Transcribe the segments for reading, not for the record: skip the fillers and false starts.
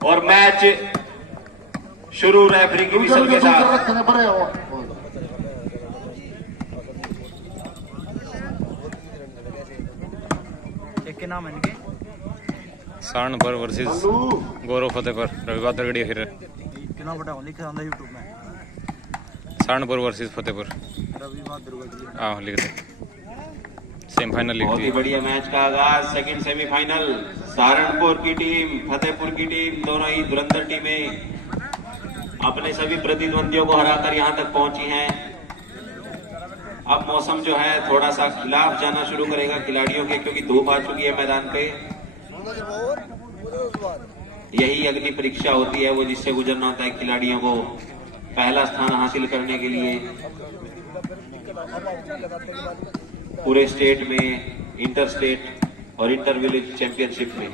और मैच शुरू रेफरी की विसल के साथ। के नाम है इनके सहारनपुर वर्सेस गौरव फतेहपुर रविवार दरगड़ी फिर कितना बड़ा लिखा था यूट्यूब में सहारनपुर वर्सेस फतेहपुर रविवार दुर्गा हाँ लिख दे सेमीफाइनल लिख बहुत ही दिया। बढ़िया मैच का आगाज, सेकंड सेमीफाइनल। सहारनपुर की टीम, फतेहपुर की टीम, दोनों ही धुरंधर टीमें अपने सभी प्रतिद्वंदियों को हराकर यहां तक पहुंची हैं। अब मौसम जो है थोड़ा सा खिलाफ जाना शुरू करेगा खिलाड़ियों के, क्योंकि धूप आ चुकी है मैदान पे। यही अग्नि परीक्षा होती है, वो जिससे गुजरना होता है खिलाड़ियों को पहला स्थान हासिल करने के लिए। पूरे स्टेट में, इंटर स्टेट और इंटर विलेज चैंपियनशिप में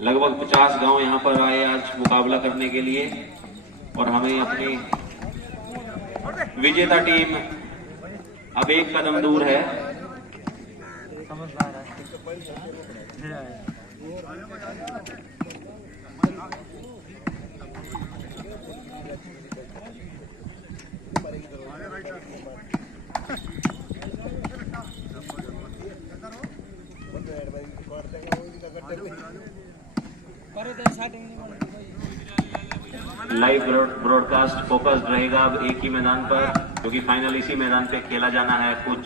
लगभग 50 गांव यहां पर आए आज मुकाबला करने के लिए। और हमें अपनी विजेता टीम अब एक कदम दूर है। समझ आ रहा है लाइव ब्रॉडकास्ट फोकस्ड रहेगा अब एक ही मैदान पर, क्योंकि फाइनल इसी मैदान पे खेला जाना है कुछ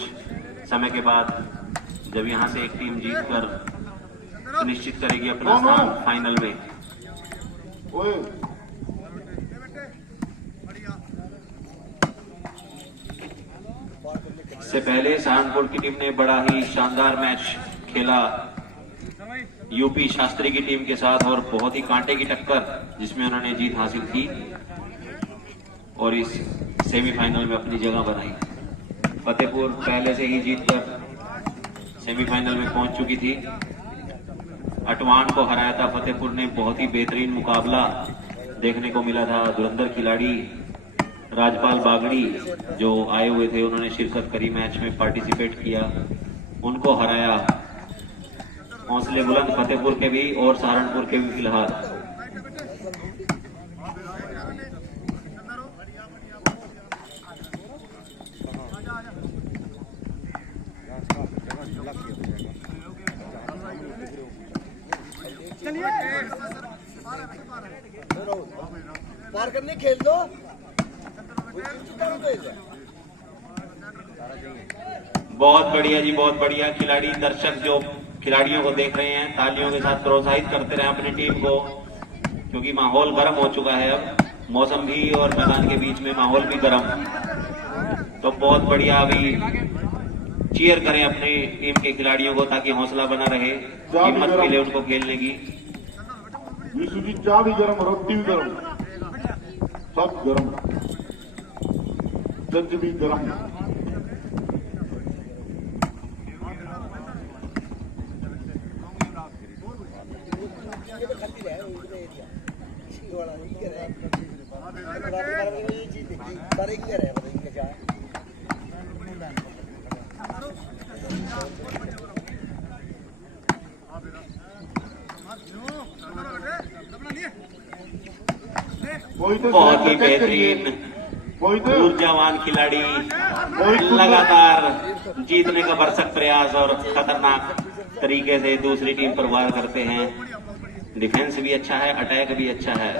समय के बाद, जब यहां से एक टीम जीतकर सुनिश्चित करेगी अपना स्थान फाइनल में। इससे पहले सहारनपुर की टीम ने बड़ा ही शानदार मैच खेला यूपी शास्त्री की टीम के साथ, और बहुत ही कांटे की टक्कर जिसमें उन्होंने जीत हासिल की और इस सेमीफाइनल में अपनी जगह बनाई। फतेहपुर पहले से ही जीतकर सेमीफाइनल में पहुंच चुकी थी। अटवान को हराया था फतेहपुर ने। बहुत ही बेहतरीन मुकाबला देखने को मिला था। धुरंधर खिलाड़ी राजपाल बागड़ी जो आए हुए थे, उन्होंने शिरकत करी, मैच में पार्टिसिपेट किया, उनको हराया। हौसले बुलंद फतेहपुर के भी और सहारनपुर के भी फिलहाल। पार करने खेल दो। बहुत बढ़िया जी, बहुत बढ़िया। खिलाड़ी, दर्शक जो खिलाड़ियों को देख रहे हैं, तालियों के साथ प्रोत्साहित करते रहे अपनी टीम को, क्योंकि माहौल गर्म हो चुका है। अब मौसम भी और मैदान के बीच में माहौल भी गर्म, तो बहुत बढ़िया। अभी चीयर करें अपनी टीम के खिलाड़ियों को ताकि हौसला बना रहे, हिम्मत मिले उनको खेलने की। चाय भी गर्म, रोटी भी गर्म, सब गर्म, जज भी गर्म। बहुत ही बेहतरीन ऊर्जावान खिलाड़ी, लगातार जीतने का भरसक प्रयास और खतरनाक तरीके से दूसरी टीम पर वार करते हैं। डिफेंस भी अच्छा है, अटैक भी अच्छा है।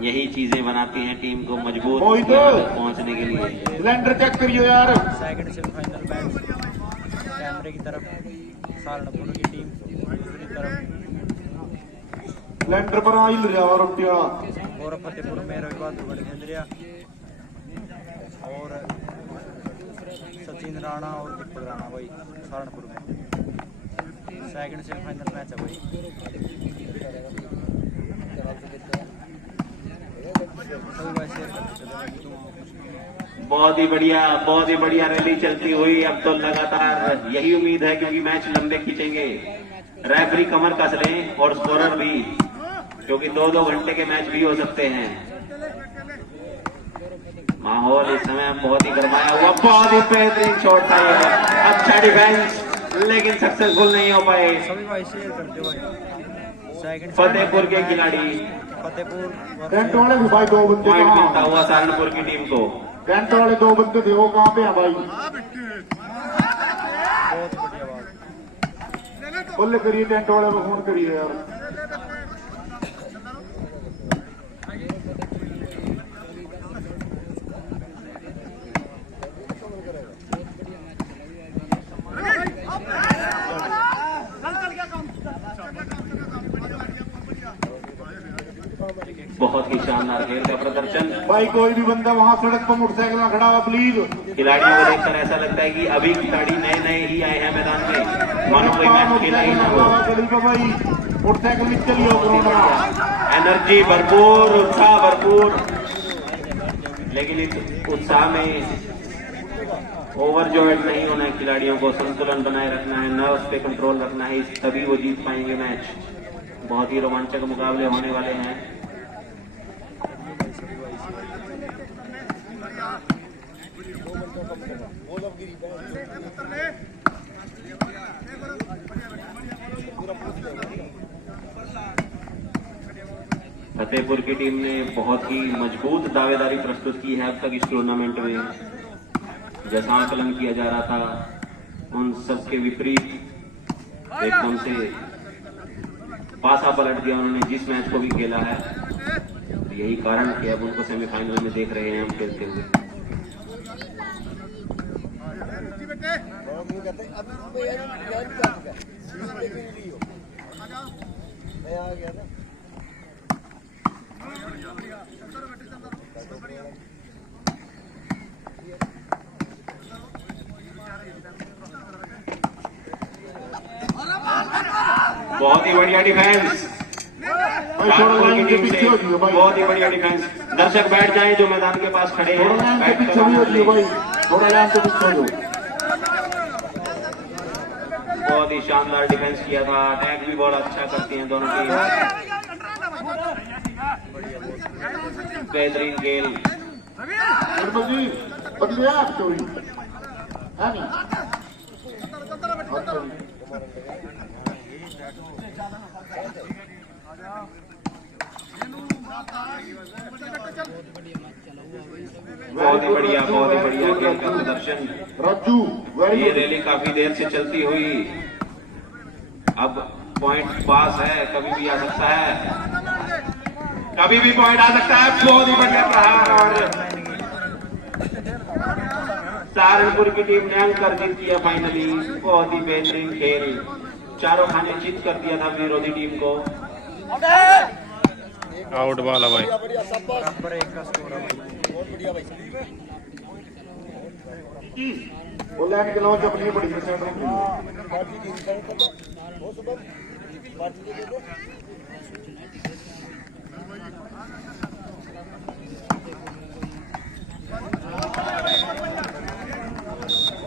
यही चीजें बनाती हैं टीम को मजबूत पहुंचने के लिए। सिलेंडर चेक करियो यार। सेकंड सेमीफाइनल मैच कैमरे की तरफ सहारनपुर की टीम, दूसरी तरफ सिलेंडर पर आई ले जावा रोटियां। गौरव फतेहपुर में रविवार दुर्गा खेल रहा और सचिन राणा और दीपक राणा भाई सहारनपुर में। सेकंड सेमीफाइनल मैच है भाई। बहुत ही बढ़िया, बहुत ही बढ़िया रैली चलती हुई। अब तो लगातार यही उम्मीद है, क्योंकि मैच लंबे खींचेंगे। रेफरी कमर कस लें और स्कोरर भी, क्योंकि 2-2 घंटे के मैच भी हो सकते हैं। माहौल इस समय बहुत ही गरमाया हुआ। बहुत ही बेहतरीन शॉट था ये, अच्छा डिफेंस लेकिन सक्सेसफुल नहीं हो पाए। सभी भाई शेयर करते भाई। सेकंड फतेहपुर के खिलाड़ी फतेहपुर टेंट वाले भी भाई 2 बंदे पॉइंट मिलता कहाँ हुआ सहारनपुर की टीम को। टेंट वाले 2 बंदे थे वो कहाँ पे हैं भाई? बहुत बढ़िया बात। बोले करिए टेंट वाले को फोन करिए यार। बहुत ही शानदार खेल का प्रदर्शन। भाई कोई भी बंदा वहाँ सड़क पर मोटरसाइकिल में खड़ा हुआ प्लीज। खिलाड़ियों को देखकर ऐसा लगता है कि अभी खिलाड़ी नए नए ही आए हैं मैदान में, मानो कोई मैच खेला ही ना हो। भाई मोटरसाइकिल में चलिए ग्राउंड में। एनर्जी भरपूर, उत्साह भरपूर, लेकिन इस उत्साह में ओवरजॉयड नहीं होना है। खिलाड़ियों को संतुलन बनाए रखना है, नर्व्स पे कंट्रोल रखना है, तभी वो जीत पाएंगे मैच। बहुत ही रोमांचक मुकाबले होने वाले हैं। फतेहपुर की टीम ने बहुत ही मजबूत दावेदारी प्रस्तुत की है अब तक इस टूर्नामेंट में। जैसा आकलन किया जा रहा था उन सबके विपरीत एकदम से पासा पलट दिया उन्होंने जिस मैच को भी खेला है। यही कारण कि अब उनको सेमीफाइनल में देख रहे हैं हम खेलते हुए। बहुत ही बढ़िया डिफेंस राजपुर की टीम से, बहुत ही बढ़िया डिफेंस। दर्शक बैठ जाएं जो मैदान के पास खड़े हैं, बैठ कर आनंद लें। बहुत ही शानदार डिफेंस किया था। अटैक भी बहुत अच्छा करती हैं दोनों टीम। बेहतरीन खेल। बहुत ही बढ़िया खेल का प्रदर्शन। राजू ये रैली काफी देर से चलती हुई अब पॉइंट पास है, कभी भी आ सकता है, कभी भी पॉइंट आ सकता है। बहुत ही बढ़िया प्रहार और सहारनपुर की टीम ने अंक अर्जित किया फाइनली। बहुत ही बेहतरीन खेल, चारों खाने चित कर दिया था विरोधी टीम को। आउट बॉल है भाई। बराबर 1 का स्कोर है भाई। बहुत बढ़िया भाई। वो लाइन के लॉन्च अपनी बड़ी परसेंट होगी। पार्टी टीम का वो सुबह पार्टी दे दो।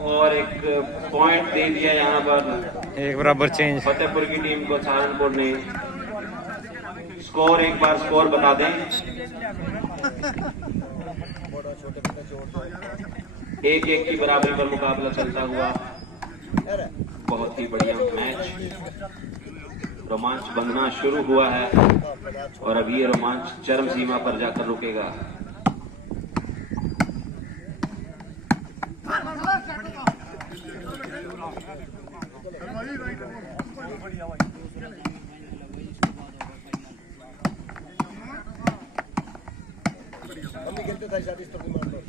और एक पॉइंट दे दिया यहाँ पर एक बराबर चेंज। फतेहपुर की टीम को सहारनपुर ने। स्कोर एक बार स्कोर बता दें। 1-1 की बराबरी पर मुकाबला चलता हुआ। बहुत ही बढ़िया मैच, रोमांच बनना शुरू हुआ है और अब ये रोमांच चरम सीमा पर जाकर रुकेगा। हम भी खेलते थे शादी तो मान लो।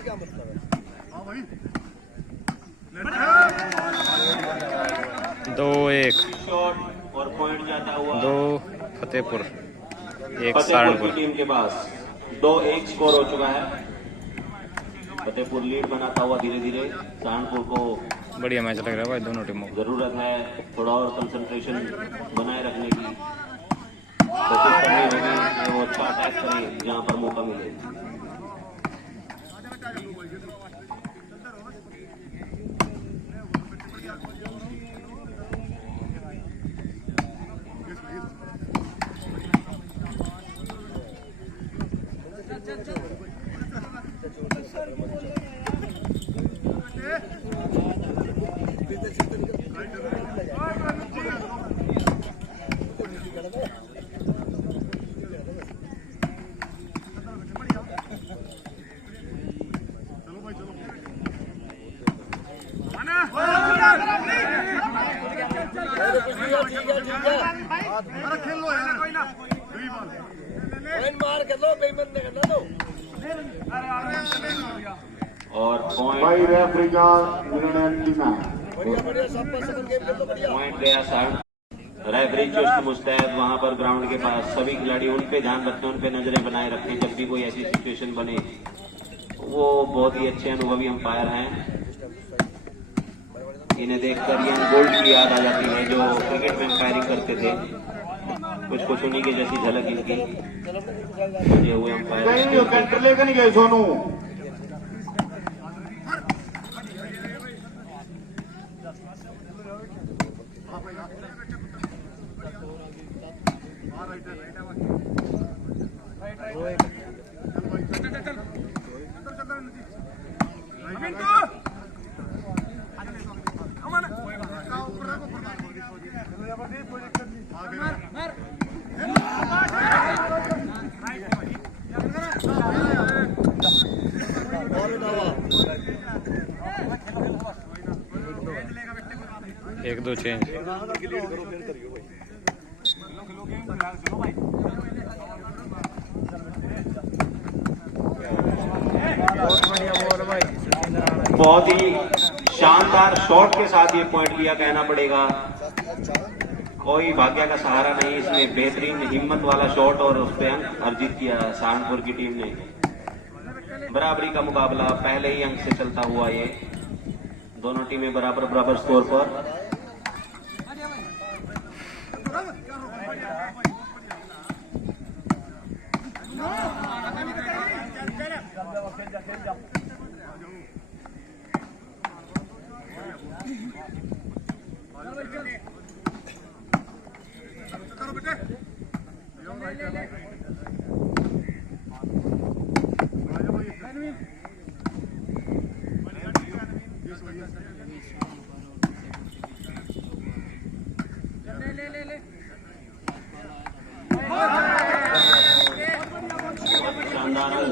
क्या मतलब है? 2-1 शॉट और पॉइंट जाता हुआ 2 फतेहपुर 1 फतेहपुर सहारनपुर। की टीम के पास 2-1 स्कोर हो चुका है। फतेहपुर लीड बनाता हुआ धीरे धीरे। सहारनपुर को बढ़िया मैच लग रहा है भाई दोनों टीमों को। जरूरत है थोड़ा और कंसंट्रेशन बनाए रखने की, कोशिश करनी होगी कि वो अच्छा अटैक करे जहां पर मौका मिले। छोड़ और भाई रेफरी का निर्णय टीम है पॉइंट गया साहब। रेफरी चुस्त मुस्तैद वहां पर ग्राउंड के पास, सभी खिलाड़ी उन पे ध्यान रखें, उन पे नजरें बनाए रखें जब भी कोई ऐसी सिचुएशन बने। वो बहुत ही अच्छे अनुभवी अंपायर हैं, इन्हें देखकर यंग गोल्ड की याद आ जाती है जो क्रिकेट में अंपायरिंग करते थे। कुछ उन्हीं की जैसी झलक इनकी ये हुए अंपायर। सेंटर लेकर नहीं गए सोनू। एक दो चेंज। बहुत ही शानदार शॉट के साथ ये पॉइंट लिया कहना पड़ेगा। कोई भाग्य का सहारा नहीं इसमें, बेहतरीन हिम्मत वाला शॉट और उस पे अंक अर्जित किया सहारनपुर की टीम ने। बराबरी का मुकाबला पहले ही अंक से चलता हुआ, ये दोनों टीमें बराबर स्कोर पर। शानदार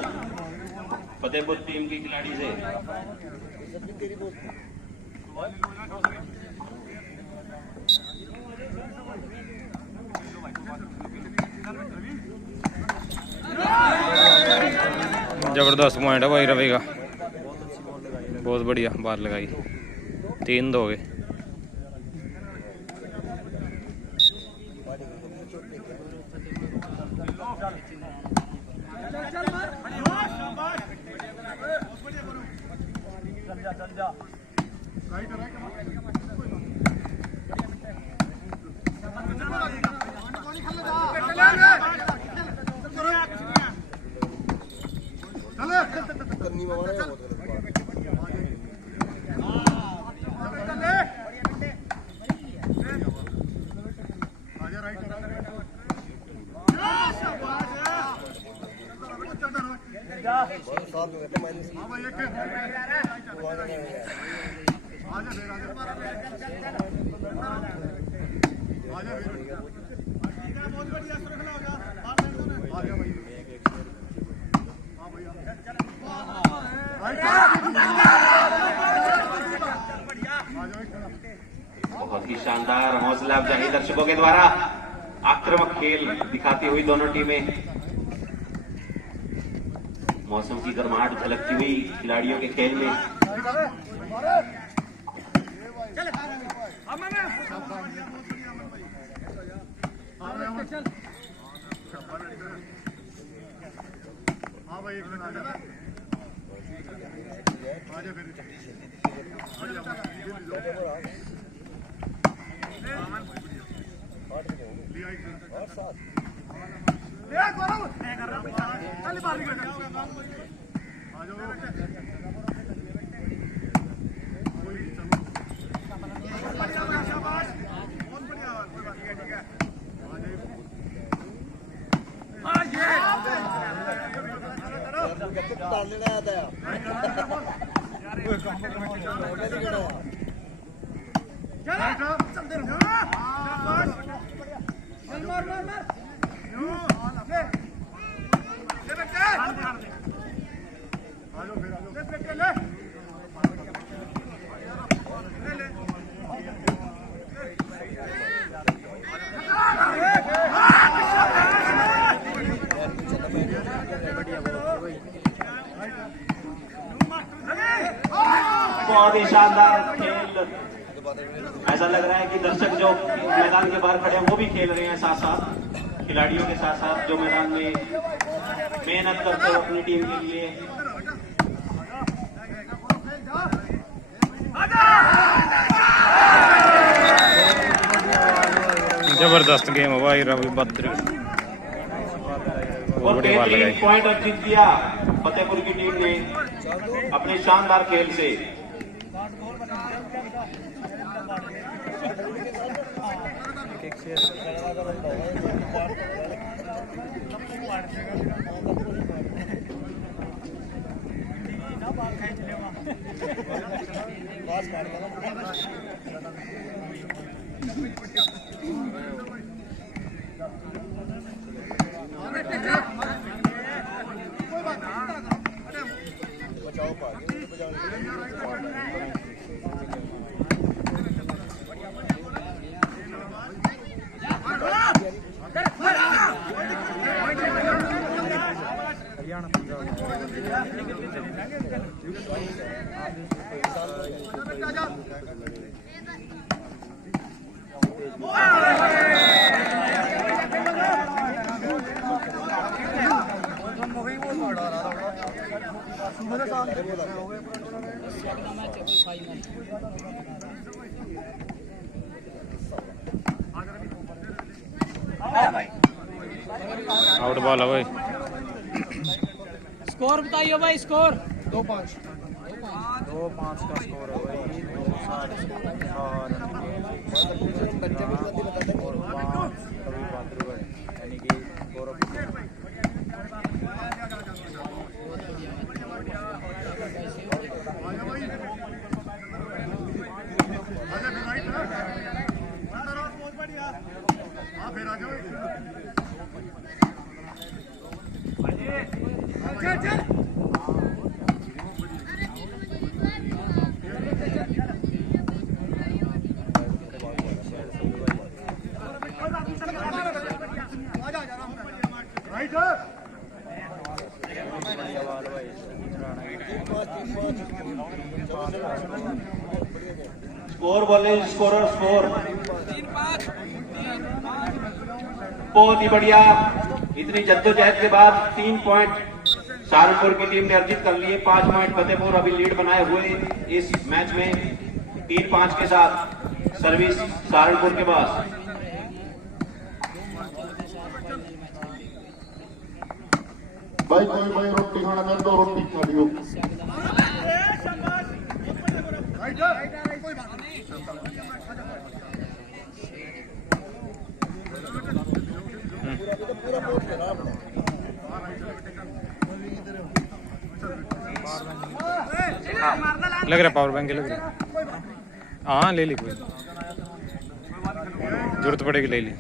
फतेहपुर टीम की खिलाड़ी से। जबरदस्त पॉइंट है भाई रवि का, बहुत बढ़िया बात लगाई। 3 हो गए। बहुत ही शानदार हौसला अफजाई दर्शकों के द्वारा आक्रामक खेल दिखाती हुई दोनों टीमें। मौसम की गर्माहट झलकती हुई खिलाड़ियों के खेल में। शानदार खेल। ऐसा लग रहा है कि दर्शक जो मैदान के बाहर खड़े हैं वो भी खेल रहे हैं साथ साथ, खिलाड़ियों के साथ साथ जो मैदान में मेहनत करते हो अपनी टीम के लिए। जबरदस्त गेम है भाई रवि बद्र, बहुत और बड़ी बात बेहतरीन लगाई। पॉइंट अब जीत लिया फतेहपुर की टीम ने अपने शानदार खेल से। एक शेयर हरियाणा आउट बॉल है भाई। स्कोर बताइए भाई, स्कोर 2-5 का स्कोर है भाई। 2-7 और 5 कभी बादरुगढ़ यानी कि गोरखपुर। स्कोर बोले स्कोरर स्कोर बहुत ही बढ़िया। इतनी जद्दोजहद के बाद 3 पॉइंट सहारनपुर की टीम ने अर्जित कर लिए। 5 पॉइंट फतेहपुर अभी लीड बनाए हुए इस मैच में 3-5 के साथ सर्विस सहारनपुर के पास। भाई कोई भाई रोटी खाना चाहते हो रोटी खा लियो। लग रहा पावर बैंक लग रहा। हाँ ले ली, कोई जरूरत पड़ेगी ले ली।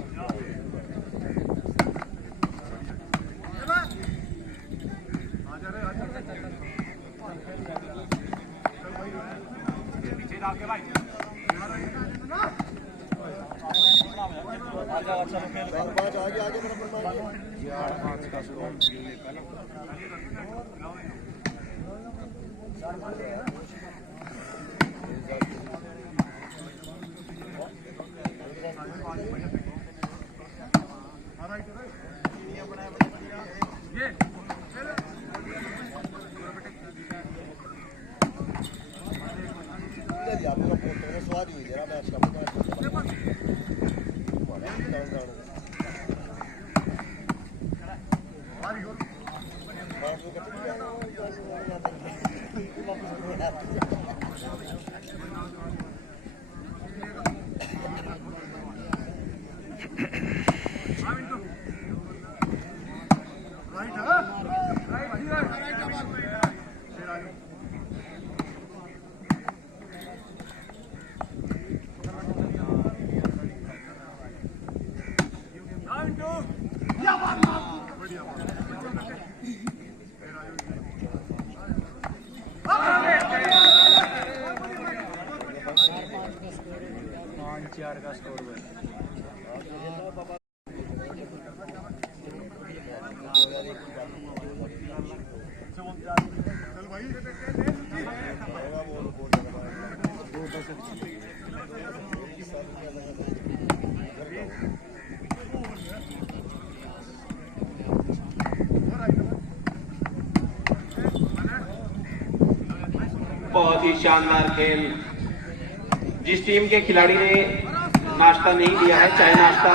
का स्कोर भाई बहुत ही शानदार खेल। जिस टीम के खिलाड़ी ने नाश्ता नहीं लिया है, चाहे नाश्ता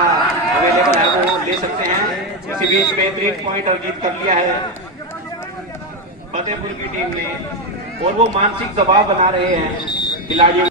अवेलेबल है वो ले सकते हैं। इसी बीच बेहतरीन पॉइंट अर्जित कर लिया है फतेहपुर की टीम ने, और वो मानसिक दबाव बना रहे हैं खिलाड़ियों।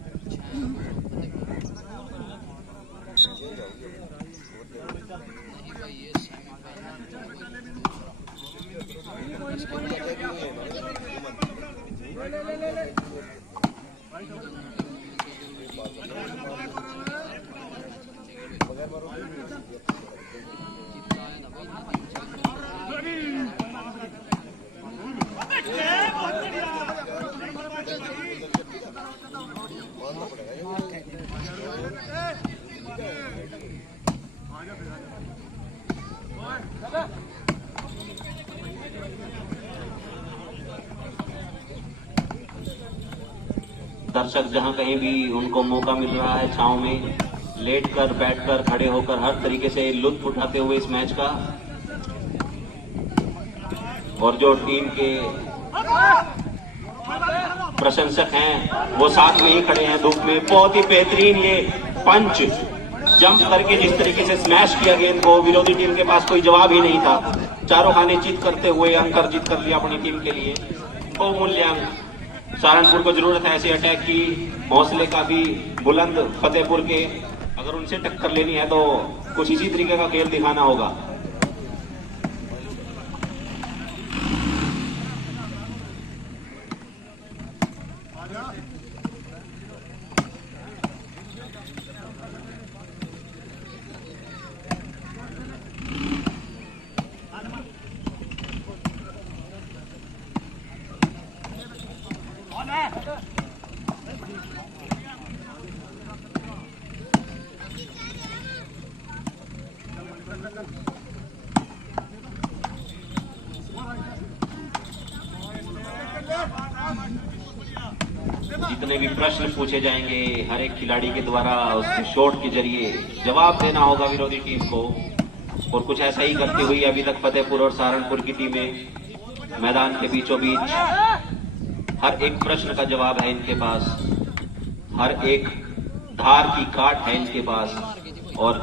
दर्शक जहां कहीं भी उनको मौका मिल रहा है छांव में लेटकर, बैठकर, खड़े होकर हर तरीके से लुत्फ उठाते हुए इस मैच का। और जो टीम के प्रशंसक हैं वो साथ में ही खड़े हैं धूप में। बहुत ही बेहतरीन ये पंच, जंप करके जिस तरीके से स्मैश किया गेंद को, विरोधी टीम के पास कोई जवाब ही नहीं था। चारों खाने जीत करते हुए अंक अर्जित कर लिया अपनी टीम के लिए। बहुमूल्य अंक। सहारनपुर को जरूरत है ऐसे अटैक की, हौसले का भी बुलंद फतेहपुर के। अगर उनसे टक्कर लेनी है तो कुछ इसी तरीके का खेल दिखाना होगा। जितने भी प्रश्न पूछे जाएंगे हर एक खिलाड़ी के द्वारा उसके शॉट के जरिए जवाब देना होगा विरोधी टीम को। और कुछ ऐसा ही करती हुई अभी तक फतेहपुर और सहारनपुर की टीमें मैदान के बीचों बीच। हर एक प्रश्न का जवाब है इनके पास, हर एक धार की काट है इनके पास, और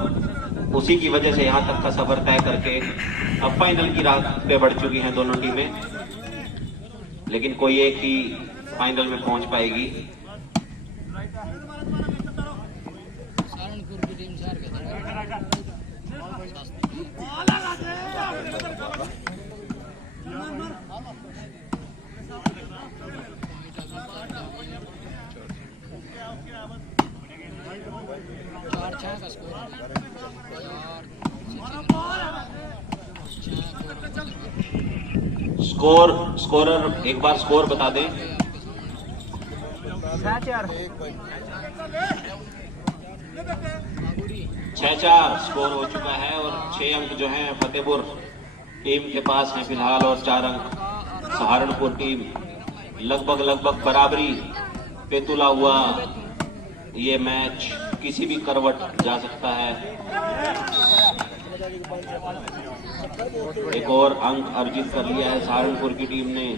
उसी की वजह से यहाँ तक का सफर तय करके अब फाइनल की राह पे बढ़ चुकी हैं दोनों टीमें। लेकिन कोई एक ही फाइनल में पहुंच पाएगी। सहारनपुर की टीम हार गई। चार छह का स्कोर। स्कोरर एक बार स्कोर बता दें। 6-4 स्कोर हो चुका है और 6 अंक जो हैं फतेहपुर टीम के पास हैं फिलहाल, और 4 अंक सहारनपुर टीम। लगभग बराबरी पे तुला हुआ ये मैच किसी भी करवट जा सकता है। एक और अंक अर्जित कर लिया है सहारनपुर की टीम ने।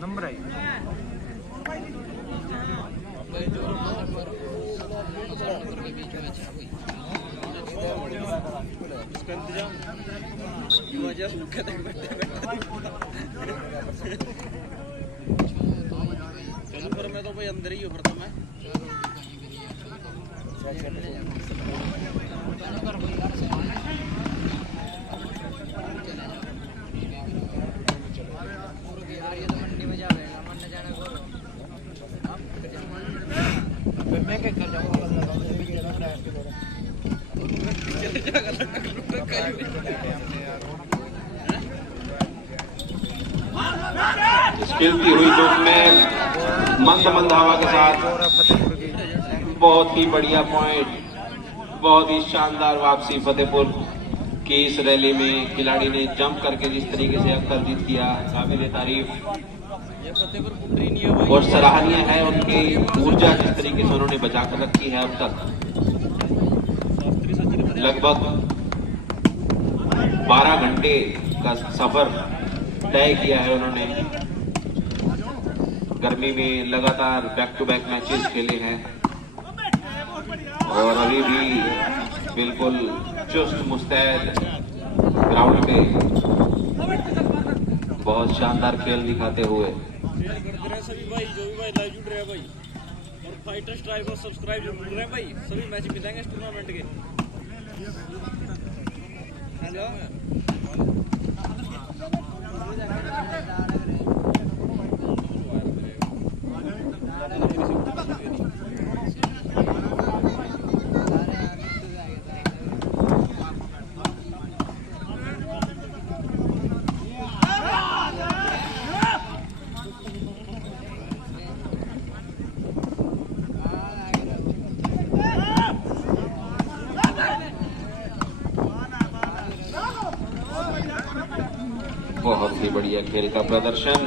नंबर आई के बीच में इसका इंतजाम पर मैं तो भाई अंदर ही हूँ प्रथम है। मंडी में जा रहे हैं, मन न जाना को मैं क्या कर जाऊंगा। खिलती हुई धूप में मंद हवा के साथ बहुत ही बढ़िया पॉइंट, बहुत ही शानदार वापसी फतेहपुर की इस रैली में। खिलाड़ी ने जंप करके जिस तरीके से अंक अर्जित किया, काबिल तारीफ। और सराहनीय है उनकी ऊर्जा जिस तरीके से उन्होंने बचा कर रखी है अब तक। लगभग 12 घंटे का सफर तय किया है उन्होंने। गर्मी में लगातार बैक टू बैक मैचेस खेले हैं और अभी भी बिल्कुल चुस्त मुस्तैद ग्राउंड पे बहुत शानदार खेल दिखाते हुए। सभी भाई जो भी भाई लाइव जुड़ रहे हैं भाई और फाइटर्स ट्राइब और सब्सक्राइब जरूर कर रहे हैं भाई। सभी मैच मिलेंगे इस टूर्नामेंट के। बहुत ही बढ़िया खेल का प्रदर्शन,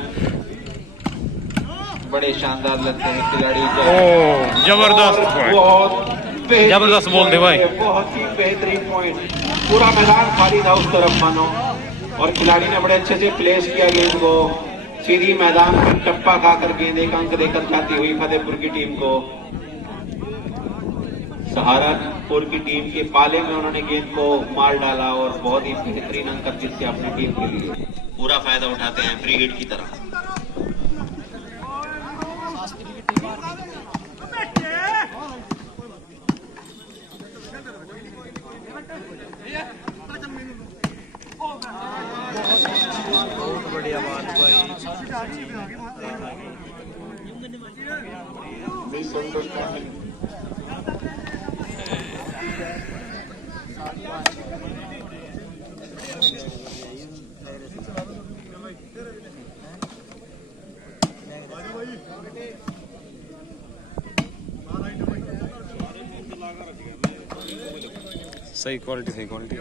बड़े शानदार लगते हैं खिलाड़ी। ओ जबरदस्त पॉइंट, जबरदस्त बोल दे भाई। बहुत ही बेहतरीन पॉइंट, पूरा मैदान खाली था उस तरफ मानो, और खिलाड़ी ने बड़े अच्छे से प्लेस किया गेंद को। सीधी मैदान पर टप्पा खाकर गेंद एक अंक देकर जाती हुई फतेहपुर की टीम को। सहारनपुर की टीम के पाले में उन्होंने गेंद को मार डाला और बहुत ही बेहतरीन अंक अर्जित किया अपनी टीम के लिए। पूरा फायदा उठाते हैं फ्री हिट की तरह। बहुत बढ़िया बात भाई। मिसअंडरस्टैंडिंग सही क्वालिटी, सही क्वालिटी।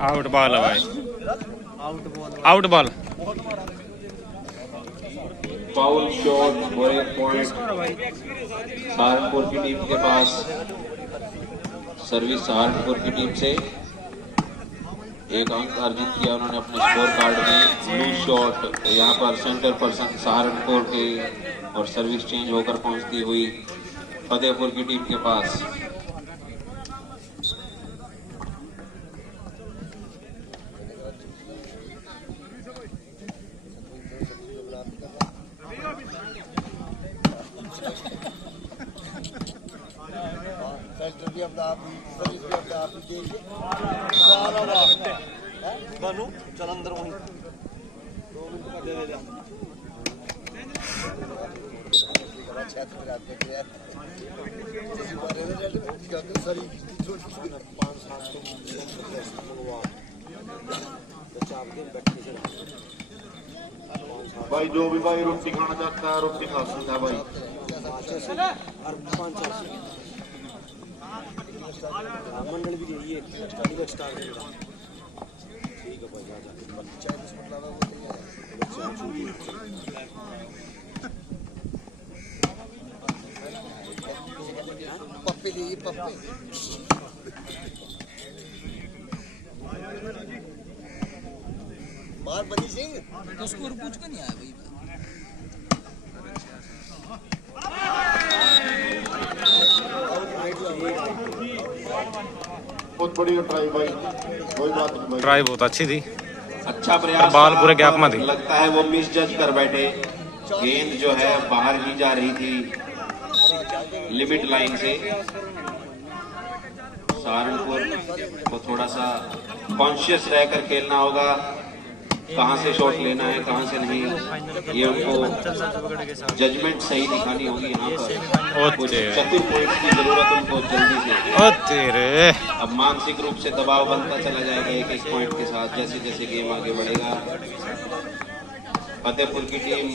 आउट बॉल है भाई, आउट बॉल। फाउल शॉट और एक पॉइंट सहारनपुर की टीम के पास। सर्विस सहारनपुर की टीम से एक अंक अर्जित किया उन्होंने अपने स्कोर कार्ड में। ब्लू शॉट यहाँ पर सेंटर पर्सन सहारनपुर के, और सर्विस चेंज होकर पहुंचती हुई फतेहपुर की टीम के पास। सेंटर भी अपना आप, सर्विस भी अपना आप ही देखिए। बनू चल अंदर वहीं 2 मिनट का दे दे। क्षेत्र में आते हैं जैसे बारे में जाते सरी जो 5-7 भाई जो भी भाई रोटी खाना चाहता है रोटी खा सकता है भाई। मंडल भी यही है स्टार ठीक है भाई। पप्पे दे पप्पे मार बनी सिंह तो स्कोर पूछ कर नहीं आया भाई। बहुत बड़ी ट्राई भाई, कोई बात नहीं भाई। ट्राई बहुत अच्छी थी, अच्छा प्रयास। बॉल पूरे गैप में थी। लगता है वो मिस जज कर बैठे। गेंद जो है बाहर ही जा रही थी लिमिट लाइन से। सहारनपुर को थोड़ा सा कॉन्शियस रहकर खेलना होगा, कहां से शॉट लेना है कहां से नहीं, ये उनको जजमेंट सही दिखानी होगी। यहाँ पर कुछ चतुर पॉइंट्स की जरूरत उनको जल्दी से। ओ तेरे अब मानसिक रूप से दबाव बनता चला जाएगा एक एक पॉइंट के साथ जैसे जैसे गेम आगे बढ़ेगा। फतेहपुर की टीम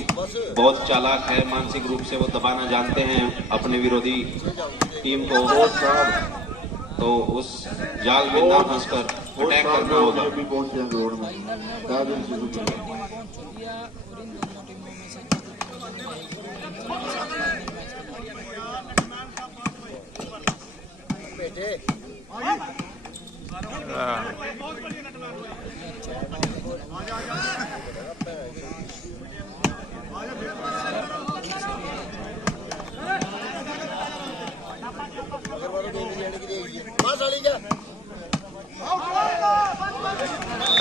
बहुत चालाक है, मानसिक रूप से वो दबाना जानते हैं अपने विरोधी टीम को। तो उस जाल में ना फंसकर अटैक करना होगा। भी पहुंचे हैं दौड़ में काबिल सुजुकी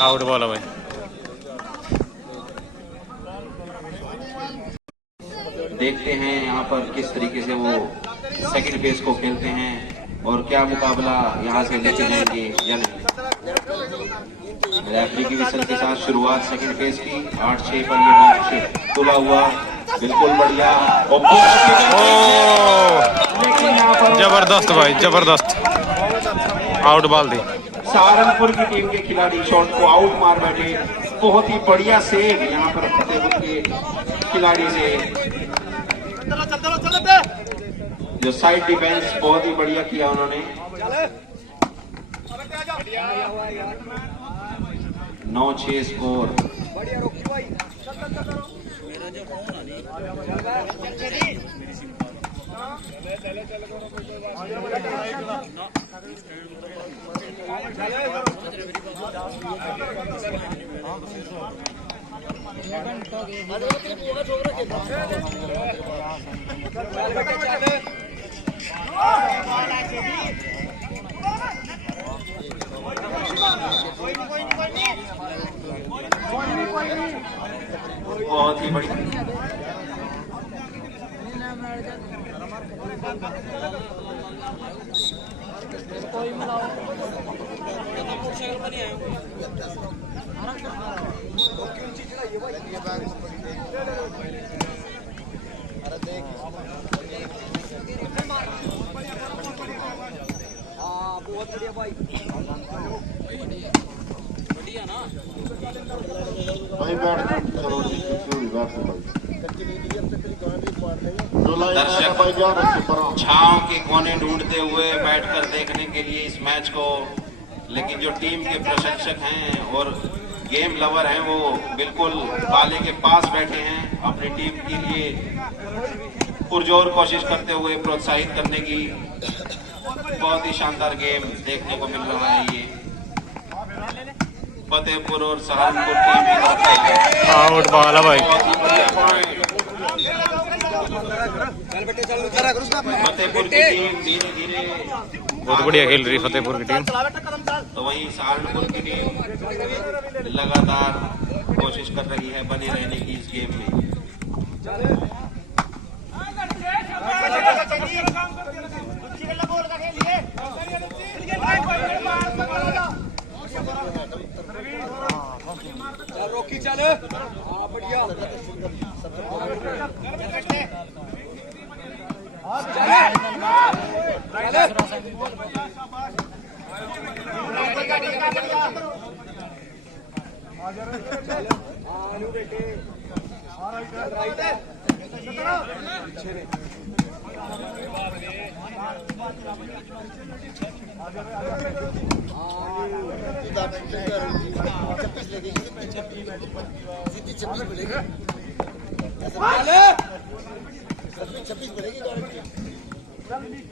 आउट बॉल है भाई। देखते हैं यहाँ पर किस तरीके से वो सेकंड फेज को खेलते हैं और क्या मुकाबला यहाँ से लेके जाएंगे या नहीं। रेफरी की विसल के साथ शुरुआत सेकंड फेज की 8-6 पर ये मैच तुला हुआ। बिल्कुल बढ़िया लेकिन यहाँ पर जबरदस्त भाई, जबरदस्त आउट बॉल दी। सहारनपुर की टीम के खिलाड़ी शॉट को आउट मार बैठे। बहुत ही बढ़िया सेव यहाँ पर फतेहपुर के खिलाड़ी से, जो साइड डिफेंस बहुत ही बढ़िया किया उन्होंने। 9-6 स्कोर। बहुत ही बढ़िया। बहुत बढ़िया भाई, बढ़िया ना भाई बैट्समैन चलो जी बैट्समैन जो लाइन आया भाई जान रखे पर छांव के कोने ढूंढते हुए बैठकर देखने के लिए इस मैच को, लेकिन जो टीम के प्रशंसक हैं और गेम लवर हैं वो बिल्कुल पाले के पास बैठे हैं, अपनी टीम के लिए पुरजोर कोशिश करते हुए प्रोत्साहित करने की। बहुत ही शानदार गेम देखने को मिल रहा है। ये फतेहपुर और सहारनपुर टीम की तरफ से आउट बॉल है भाई। बहुत ही बढ़िया पॉइंट। फतेहपुर की टीम धीरे धीरे बहुत बढ़िया खेल रही है फतेहपुर की टीम। तो वहीं सहारनपुर की टीम लगातार कोशिश कर रही है बने रहने की इस गेम में। रोकी चल, बढ़िया छब्बीस मिलेगी गारंटी,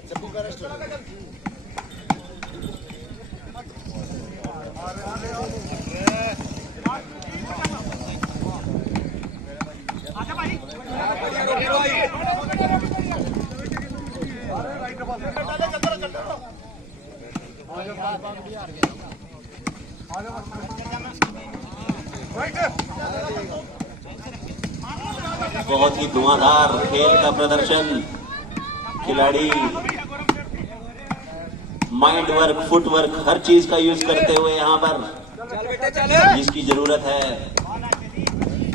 26 का रेस्ट बहुत ही धुआंधार खेल का प्रदर्शन। खिलाड़ी माइंड वर्क, फुटवर्क, हर चीज का यूज करते हुए यहाँ पर जिसकी जरूरत है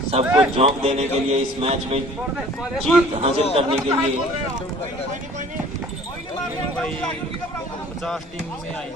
सबको झोंक देने के लिए, इस मैच में जीत हासिल करने के लिए। 50 टीम में आई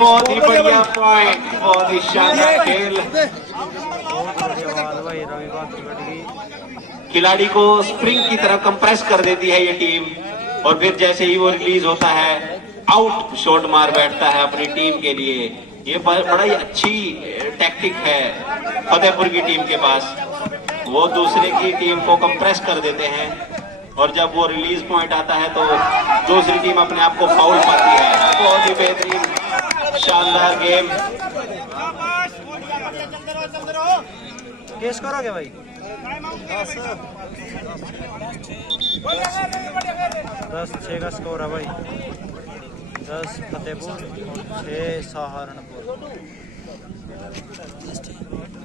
बहुत ही बढ़िया पॉइंट, बहुत ही शानदार खेल। भाई रवि बात कट गई। खिलाड़ी को स्प्रिंग की तरह कंप्रेस कर देती है ये टीम, और फिर जैसे ही वो रिलीज होता है आउट शॉट मार बैठता है अपनी टीम के लिए। ये बड़ा ही अच्छी टैक्टिक है फतेहपुर की टीम के पास। वो दूसरे की टीम को कंप्रेस कर देते हैं, और जब वो रिलीज पॉइंट आता है तो दूसरी टीम अपने आप को फाउल पाती है। बहुत ही बेहतरीन शानदार गेम। केस करोगे भाई? 10-6 का स्कोर है भाई। 10 फतेहपुर, 6 सहारनपुर।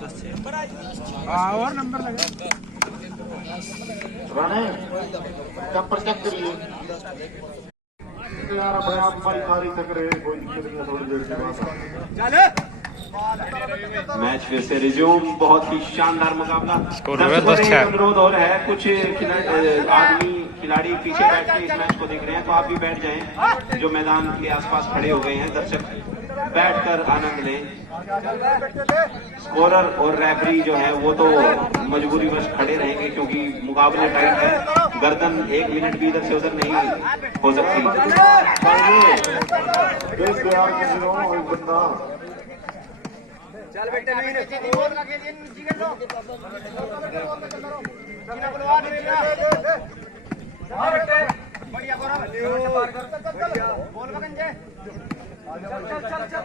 10-6 और नंबर लगे राणे कपर चेक करिए यार, अपने आप हमारी सारी तक रहे, कोई दिक्कत नहीं है, थोड़ी देर के बाद मैच फिर से रिज्यूम। बहुत ही शानदार मुकाबला। स्कोर दर्शकों से 10-6 एक अनुरोध और है, कुछ खिलाड़ी पीछे बैठ के इस मैच को देख रहे हैं, तो आप भी बैठ जाएं। जो मैदान के आसपास खड़े हो गए हैं दर्शक, बैठकर आनंद लें। स्कोरर और रेफरी जो है वो तो मजबूरी बस खड़े रहेंगे, क्योंकि मुकाबले टाइट है। गर्दन 1 मिनट भी इधर से उधर नहीं हो सकती। देश बिहार के दिनों एक बंदा चल बेटे नहीं बढ़िया बोल बगंजे चल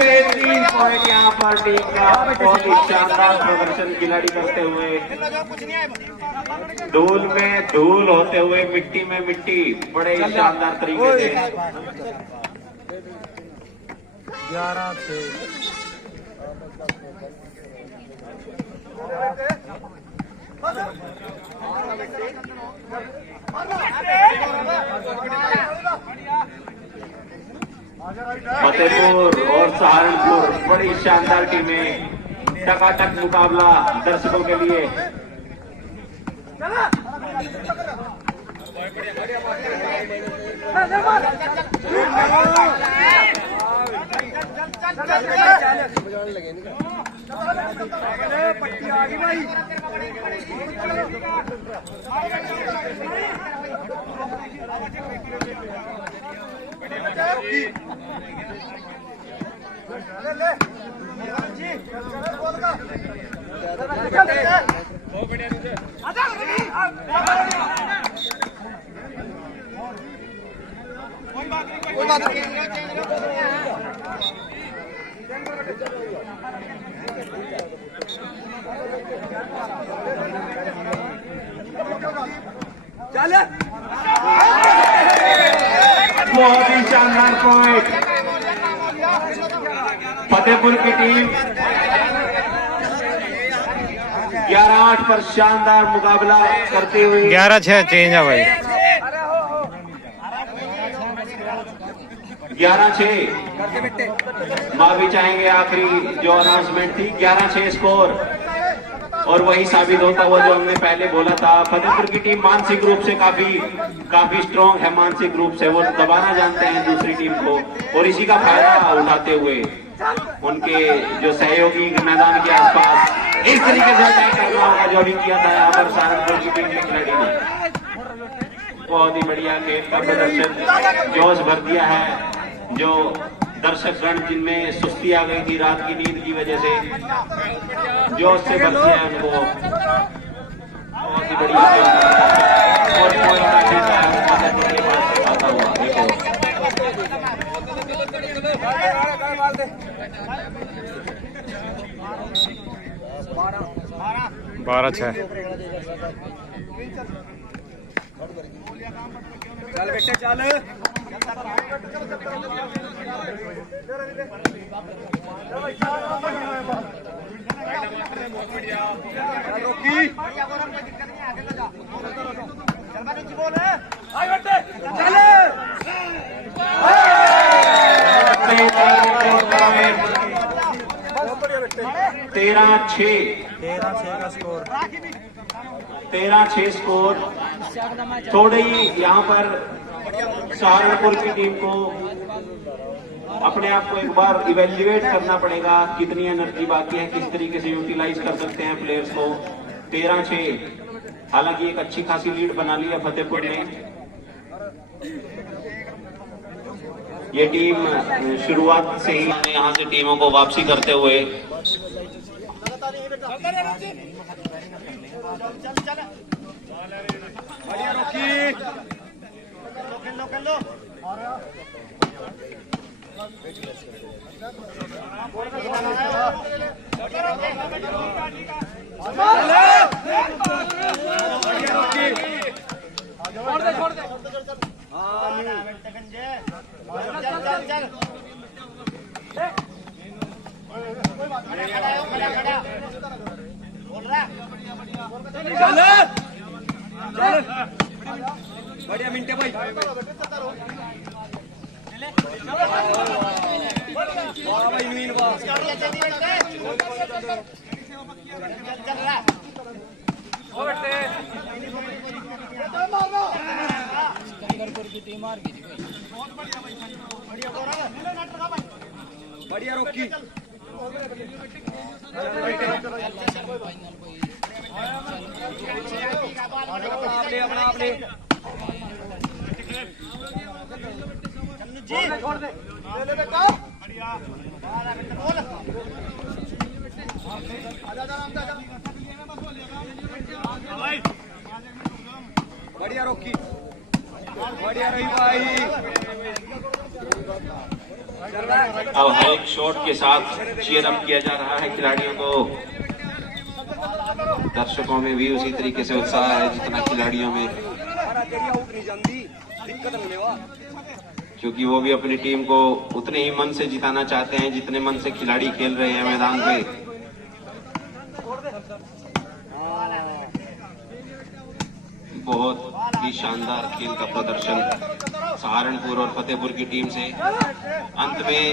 बेहतरीन पॉइंट यहाँ पर टीम का। बहुत ही शानदार प्रदर्शन खिलाड़ी करते हुए, धूल में धूल होते हुए, मिट्टी में मिट्टी, बड़े ही शानदार तरीके से। 11-6 फतेहपुर और सहारनपुर बड़ी शानदार टीमें। टकाटक मुकाबला दर्शकों के लिए। पट्टी आ गई भाई। कोई बात नहीं। चल बहुत ही शानदार पॉइंट। फतेहपुर की टीम 11-8 पर शानदार मुकाबला करते हुए 11-6 चेंज है भाई। 11-6 मां भी चाहेंगे। आखिरी जो अनाउंसमेंट थी 11-6 स्कोर, और वही साबित होता हुआ जो हमने पहले बोला था। फतेहपुर की टीम मानसिक रूप से काफी स्ट्रॉन्ग है। मानसिक रूप से वो दबाना जानते हैं दूसरी टीम को, और इसी का फायदा उठाते हुए उनके जो सहयोगी मैदान के आसपास इस तरीके से अटैक करना होगा जो अभी किया था यहाँ पर सहारनपुर की टीम के खिलाड़ी ने। बहुत ही बढ़िया खेल का प्रदर्शन, जोश भर दिया है। जो दर्शकगण जिनमें सुस्ती आ गई थी रात की नींद की वजह से, जोश से बच्चे हैं उनको बहुत ही बढ़िया और के पास आता हुआ देखो 12-6 चल बेटे चल तेरह 13-6 का स्कोर। 13-6 स्कोर। थोड़े ही यहाँ पर सहारनपुर की टीम को अपने आप को एक बार इवेल्युएट करना पड़ेगा, कितनी एनर्जी बाकी है, किस तरीके से यूटिलाइज कर सकते हैं प्लेयर्स को। 13-6 हालांकि एक अच्छी खासी लीड बना ली है फतेहपुर ने। ये टीम शुरुआत से ही यहाँ से टीमों को वापसी करते हुए बढ़िया मिनटे भाई बढ़िया रोकी अपने बढ़िया रोकी बढ़िया रही भाई। अब हेड शॉट के साथ चीयर अप किया जा रहा है खिलाड़ियों को। दर्शकों में भी उसी तरीके से उत्साह है जितना खिलाड़ियों में, क्योंकि वो भी अपनी टीम को उतने ही मन से जिताना चाहते हैं जितने मन से खिलाड़ी खेल रहे हैं मैदान पे। बहुत ही शानदार खेल का प्रदर्शन सहारनपुर और फतेहपुर की टीम से। अंत में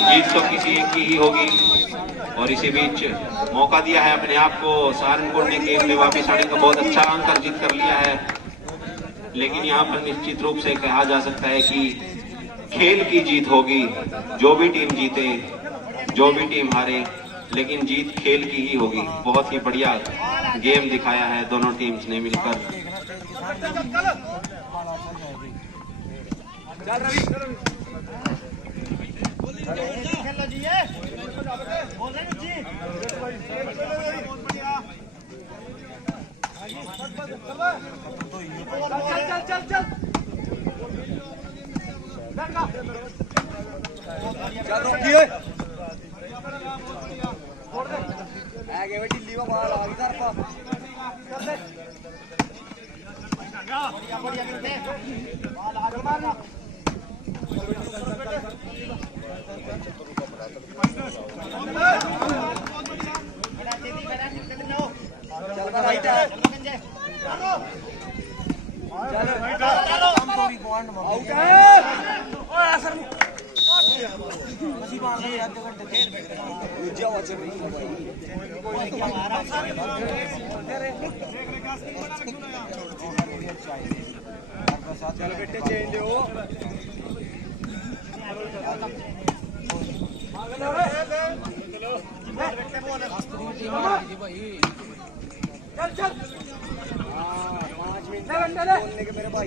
जीत तो किसी एक की ही होगी और इसी बीच मौका दिया है अपने आप को सहारनपुर ने गेम में वापस आने का। बहुत अच्छा अंक अर्जित कर लिया है, लेकिन यहाँ पर निश्चित रूप से कहा जा सकता है कि खेल की जीत होगी। जो भी टीम जीते, जो भी टीम हारे, लेकिन जीत खेल की ही होगी। बहुत ही बढ़िया गेम दिखाया है दोनों टीम्स ने मिलकर। चल रोकिए आगे बेटी लीवा बाल आगे तरफा बढ़िया मिलते बाल आगे मारना चल राइट आउट है सर चल बेटे चेंज हो चल चल 5 मिनट बोलने के मेरे भाई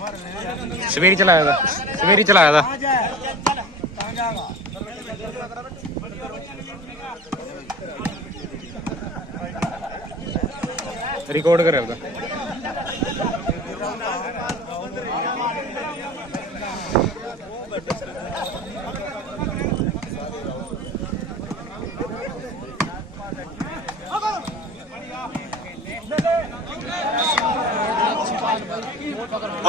सवेरी चलाया था, सवेरी चलाया था। रिकॉर्ड करे उसका।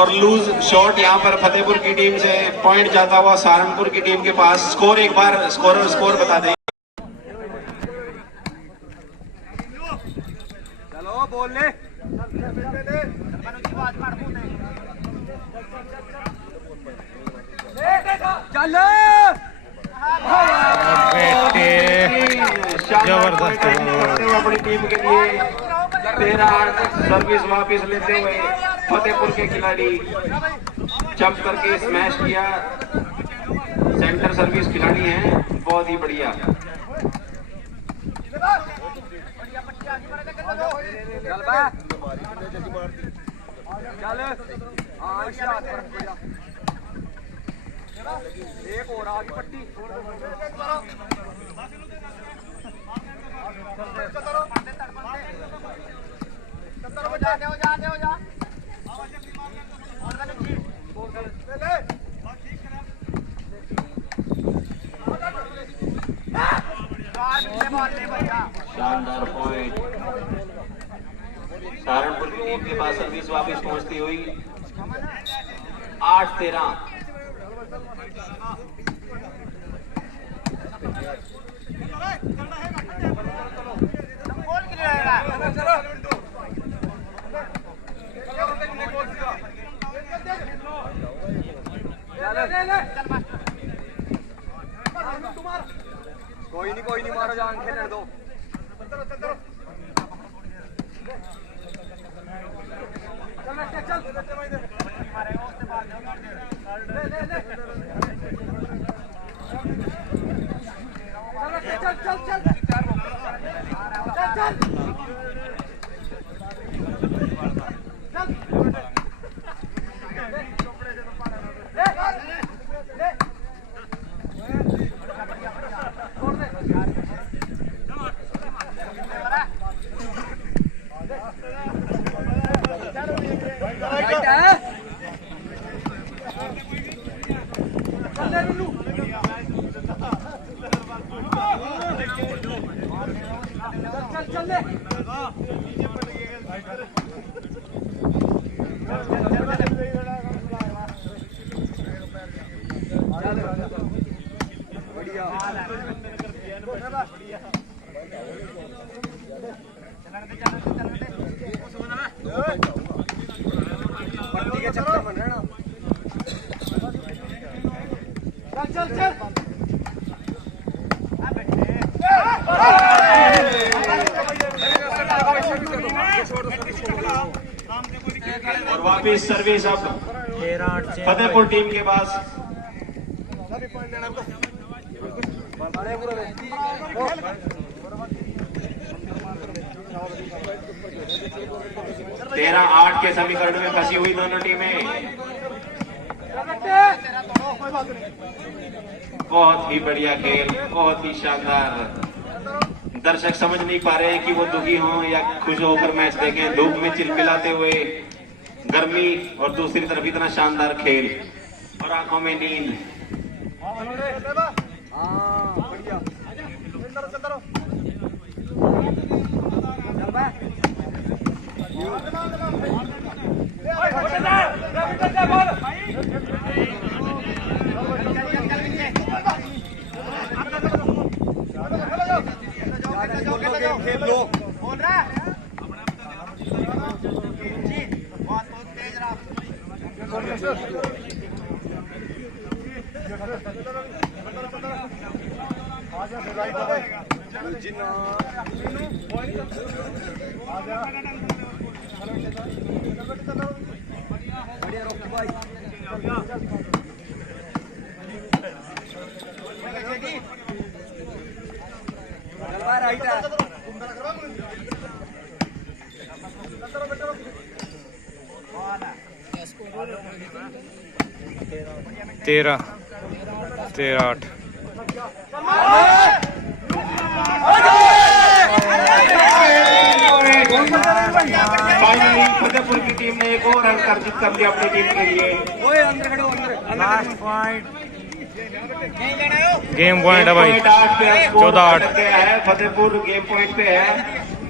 और लूज शॉट यहाँ पर फतेहपुर की टीम से पॉइंट जाता हुआ सहारनपुर की टीम के पास। स्कोर एक बार स्कोर बता दें। चलो बोल ले। चल जबरदस्त अपनी टीम के लिए 13 सर्विस वापस लेते हुए फतेहपुर के खिलाड़ी जंप करके स्मैश किया। सेंटर सर्विस खिलाड़ी हैं, बहुत ही बढ़िया। एक और आगे पट्टी शानदार पॉइंट। सहारनपुर की टीम के पास सर्विस वापस पहुंचती हुई 8-13। कोई नहीं मारो, जान खेलने दो। और वापिस सर्विस अब फतेहपुर टीम के पास। तेरह 8 के समीकरण में फंसी हुई दोनों टीमें। बहुत ही बढ़िया खेल, बहुत ही शानदार। दर्शक समझ नहीं पा रहे हैं कि वो दुखी हों या खुश होकर मैच देखें। धूप में चिलमिलाते हुए गर्मी और दूसरी तरफ इतना शानदार खेल और आंखों में नींद। खेल लो। 13-8। फाइनली फतेहपुर की टीम ने एक और अंक अर्जित कर लिया अपनी टीम के लिए। लास्ट पॉइंट गेम पॉइंट है भाई 14-8। है फतेहपुर गेम पॉइंट पे है।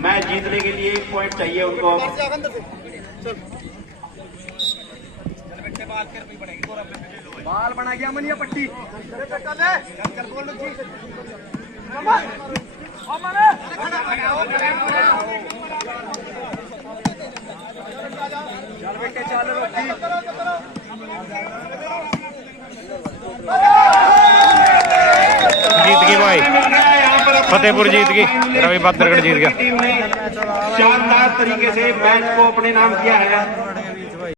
मैच जीतने के लिए 1 पॉइंट चाहिए उनको। बाल बना गया मनिया पट्टी जीत गई भाई फतेहपुर, जीत गई। रवि बादरगढ़ जीत गया। टीम ने शानदार तरीके से मैच को अपने नाम किया है।